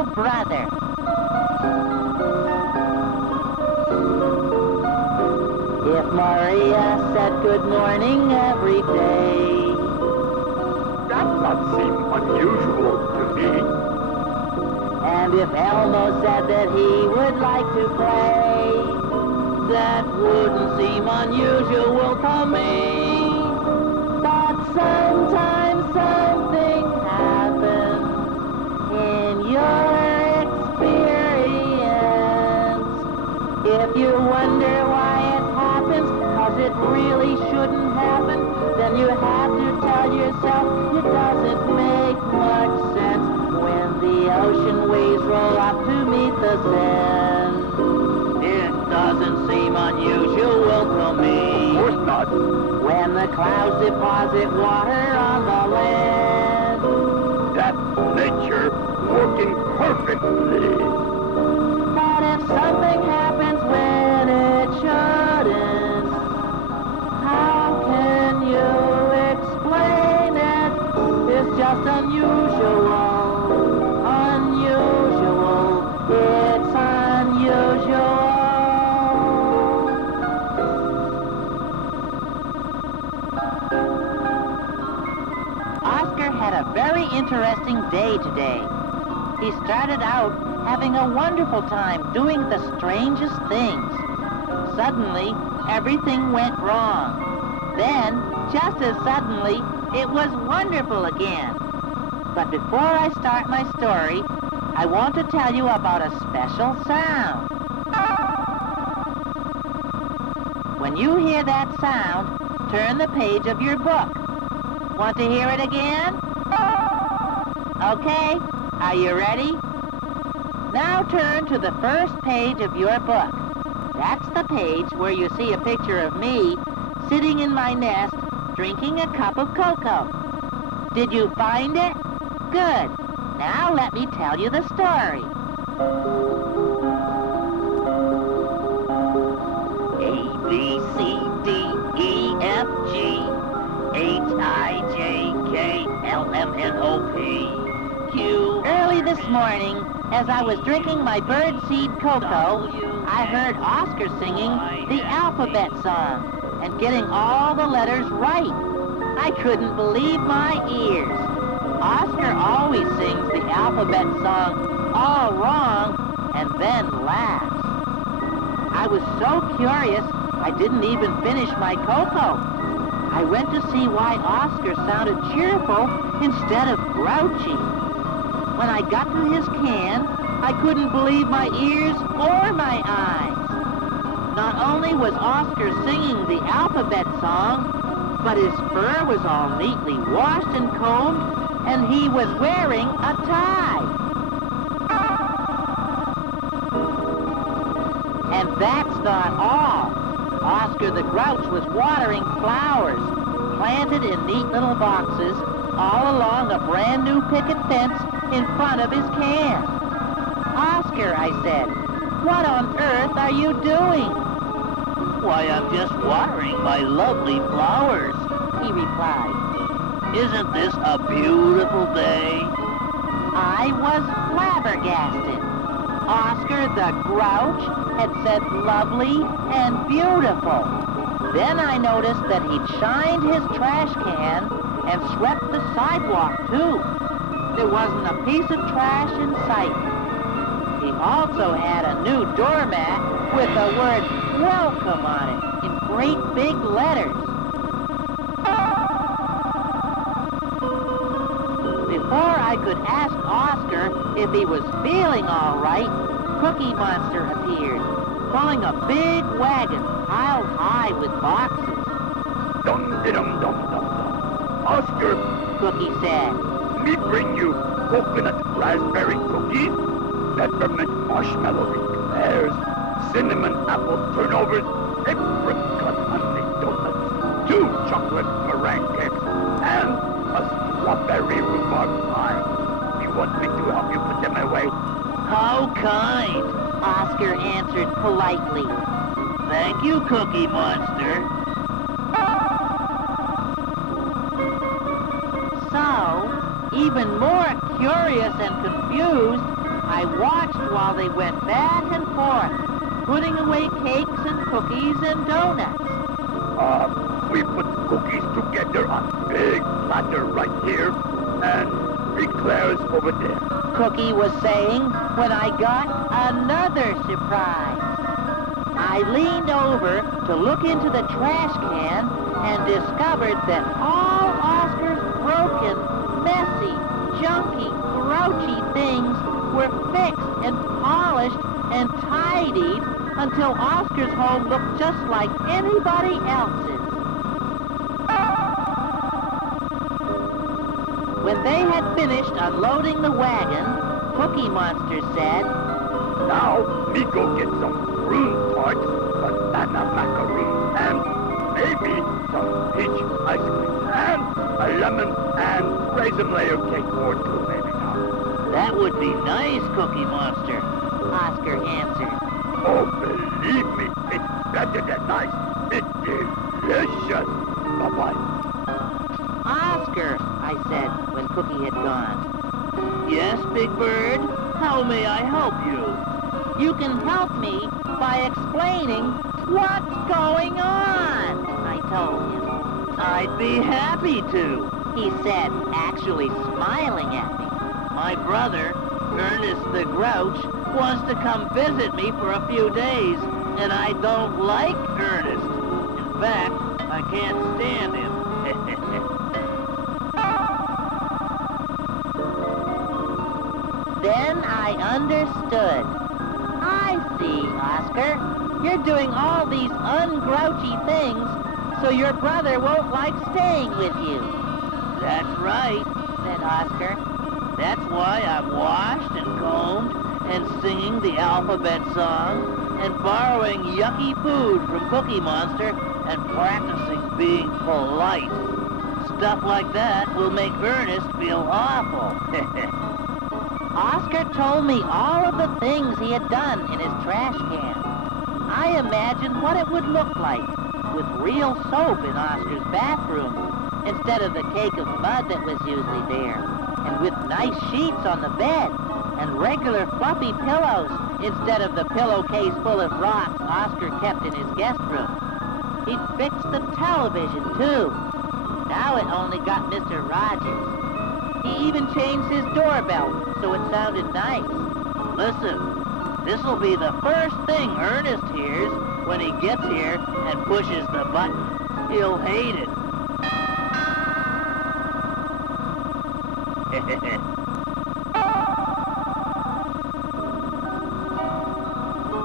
little brother. If Maria said good morning every day, that does seem unusual to me. and if Elmo said that he would like to play, that wouldn't seem unusual to me. But sometimes something happens in your experience. If you wonder why it happens, 'cause it really shouldn't happen, then you have to tell yourself it doesn't make much sense when the ocean waves roll up to meet the sand. It doesn't seem unusual to me. Of course not. When the clouds deposit water on the land. That's nature working perfectly. But if something happens when it shouldn't, how can you explain it? It's just unusual. Unusual. It's unusual. Oscar had a very interesting day today. He started out having a wonderful time doing the strangest things. Suddenly, everything went wrong. Then, just as suddenly, it was wonderful again. But before I start my story, I want to tell you about a special sound. When you hear that sound, turn the page of your book. Want to hear it again? Okay, are you ready? Now turn to the first page of your book. That's the page where you see a picture of me sitting in my nest drinking a cup of cocoa. Did you find it? Good. Now let me tell you the story. A, B, C, D, E, F, G, H, I, J, K, L, M, N, O, P, Q. Early this morning, as I was drinking my birdseed cocoa, I heard Oscar singing the alphabet song and getting all the letters right. I couldn't believe my ears. Oscar always sings the alphabet song all wrong and then laughs. I was so curious, I didn't even finish my cocoa. I went to see why Oscar sounded cheerful instead of grouchy. When I got to his can, I couldn't believe my ears or my eyes. Not only was Oscar singing the alphabet song, but his fur was all neatly washed and combed, and he was wearing a tie. And that's not all. Oscar the Grouch was watering flowers, planted in neat little boxes, all along a brand new picket fence in front of his can. Oscar, I said, what on earth are you doing? Why, I'm just watering my lovely flowers, he replied. Isn't this a beautiful day? I was flabbergasted. Oscar the Grouch had said lovely and beautiful. Then I noticed that he'd shined his trash can and swept the sidewalk, too. There wasn't a piece of trash in sight. He also had a new doormat with the word welcome on it in great big letters. Before I could ask Oscar if he was feeling all right, Cookie Monster appeared, pulling a big wagon piled high with boxes. Dum-de-dum-dum-dum-dum. Oscar, Cookie said. me bring you coconut raspberry cookies, peppermint marshmallow eclairs, cinnamon apple turnovers, apricot honey donuts, 2 chocolate meringue cakes, and a strawberry rhubarb pie. You want me to help you put them away? How kind, Oscar answered politely. Thank you, Cookie Monster. So, even more curious and confused, I watched while they went back and forth, putting away cakes and cookies and donuts. We put cookies together on big platter right here, and eclairs over there. Cookie was saying when I got another surprise. I leaned over to look into the trash can and discovered that all Oscar's broken, messy, junky, grouchy things were fixed and polished and tidied until Oscar's home looked just like anybody else's. When they had finished unloading the wagon, Cookie Monster said, Now, me go get some prune tarts, banana macaroons, and maybe some peach ice cream, and a lemon and raisin layer cake or two, maybe now. That would be nice, Cookie Monster, Oscar answered. Oh, believe me, it's better than nice. It's delicious. Bye-bye. Oscar, I said when Cookie had gone. Yes, Big Bird? How may I help you? You can help me by explaining what's going on, I told him. I'd be happy to, he said, actually smiling at me. My brother, Ernest the Grouch, wants to come visit me for a few days, and I don't like Ernest. In fact, I can't stand him. Then I understood. I see, Oscar. You're doing all these ungrouchy things so your brother won't like staying with you. That's right, said Oscar. That's why I'm washed and combed and singing the alphabet song and borrowing yucky food from Cookie Monster and practicing being polite. Stuff like that will make Ernest feel awful. Oscar told me all of the things he had done in his trash can. I imagined what it would look like with real soap in Oscar's bathroom instead of the cake of mud that was usually there, and with nice sheets on the bed and regular fluffy pillows instead of the pillowcase full of rocks Oscar kept in his guest room. He'd fixed the television, too. Now it only got Mr. Rogers. He even changed his doorbell so it sounded nice. Listen, this'll be the first thing Ernest hears when he gets here and pushes the button. He'll hate it.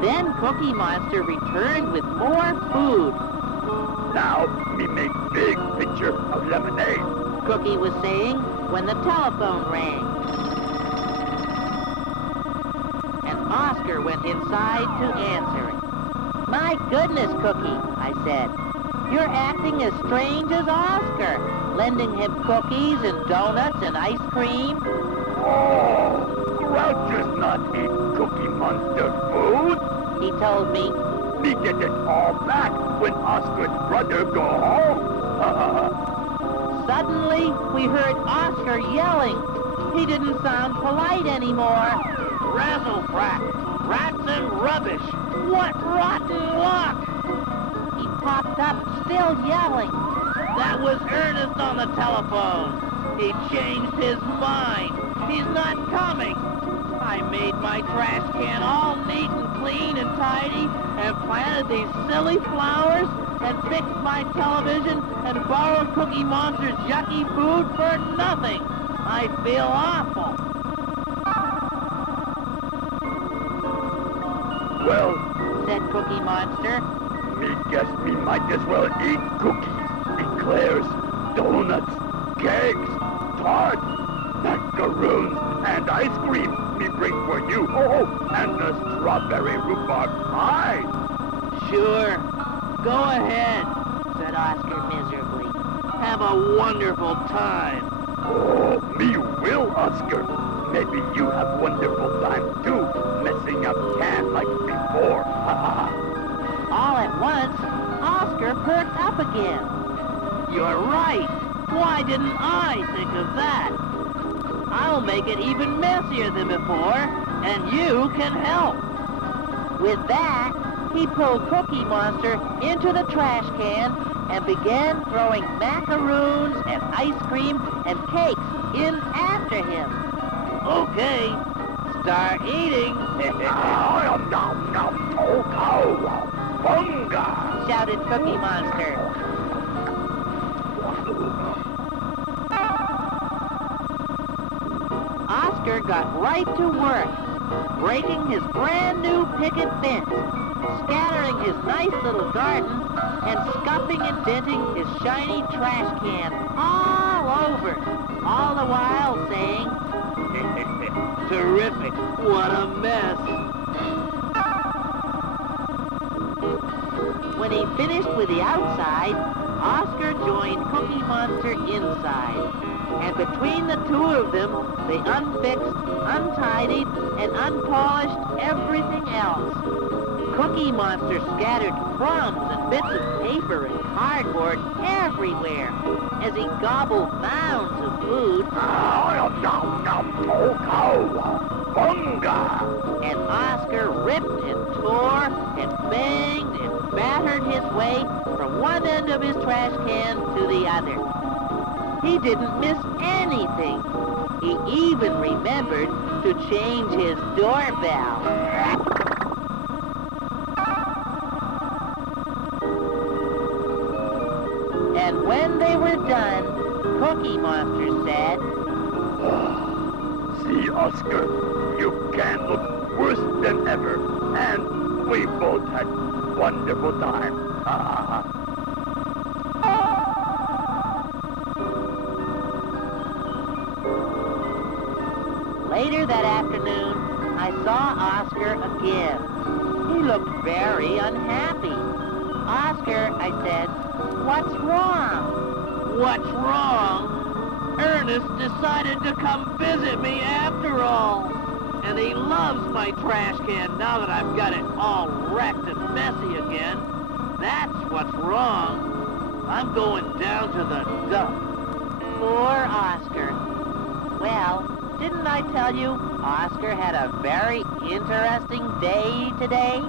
Then Cookie Monster returned with more food. Now, me make big pitcher of lemonade. Cookie was saying when the telephone rang. And Oscar went inside to answer it. My goodness, Cookie, I said. You're acting as strange as Oscar, lending him cookies and donuts and ice cream. Oh, Grouch does not eat Cookie Monster food. He told me. Me get it all back when Oscar's brother go home. Suddenly, we heard Oscar yelling. He didn't sound polite anymore. Razzle-frack, rats and rubbish. What rotten luck! He popped up, still yelling. That was Ernest on the telephone. He changed his mind. He's not coming. I made my trash can all neat and clean and tidy and planted these silly flowers and fixed my television and borrowed Cookie Monster's yucky food for nothing. I feel awful. Well, said Cookie Monster. me guess me might as well eat cookies, eclairs, donuts, cakes, tarts, macaroons, and ice cream me bring for you. Oh, and the strawberry rhubarb pie. Sure. Go ahead, said Oscar miserably. Have a wonderful time. Oh, me will, Oscar. Maybe you have wonderful time too, messing up can like before. Ha ha ha. All at once, Oscar perked up again. You're right. Why didn't I think of that? I'll make it even messier than before, and you can help. With that, he pulled Cookie Monster into the trash can and began throwing macaroons and ice cream and cakes in after him. Okay, start eating, Bunga! shouted Cookie Monster. Oscar got right to work, breaking his brand new picket fence, scattering his nice little garden, and scuffing and denting his shiny trash can all over, all the while saying, "Terrific, what a mess." When he finished with the outside, Oscar joined Cookie Monster inside. And between the two of them, they unfixed, untidied, and unpolished everything else. Cookie Monster scattered crumbs and bits of paper and cardboard everywhere as he gobbled mounds of food. Bunga! And Oscar ripped and tore and banged and battered his way from one end of his trash can to the other. He didn't miss anything. He even remembered to change his doorbell. And when they were done, Cookie Monster said, See, Oscar, you can look worse than ever, and we both had wonderful time. Later that afternoon, I saw Oscar again. He looked very unhappy. Oscar, I said, what's wrong? What's wrong? Ernest decided to come visit me after all. And he loves my trash can now that I've got it all wrecked and messy again. That's what's wrong. I'm going down to the dump. Poor Oscar. Well, didn't I tell you Oscar had a very interesting day today?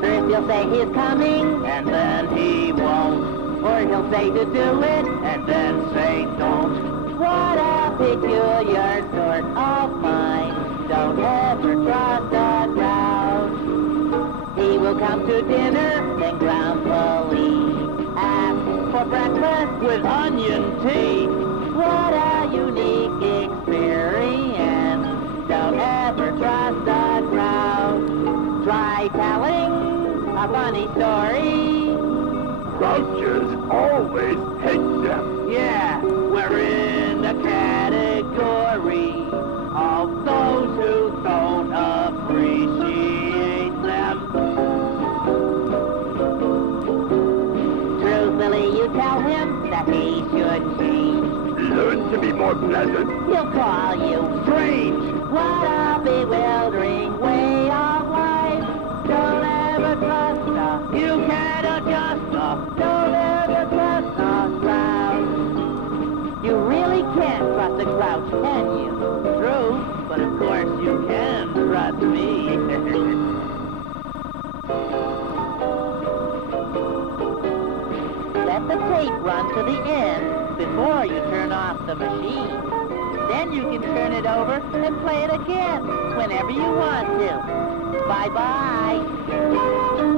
First he'll say he's coming, and then he won't. Or he'll say to do it, and then say don't. What a peculiar sort of mind. Don't ever trust a crowd. He will come to dinner, then grumpily ask for breakfast with onion tea. What a unique experience. Don't ever trust a crowd. Try telling a funny story. Grouches always hate them. Yeah, we're in the category of those who don't appreciate them. Truthfully, you tell him that he should change. Learn to be more pleasant. He'll call you strange. What a bewildering way of life. Don't ever trust a, you can't adjust a, don't ever trust a grouch. You really can't trust a grouch, can you? True, but of course you can trust me. Let the tape run to the end before you turn off the machine. Then you can turn it over and play it again whenever you want to. Bye-bye.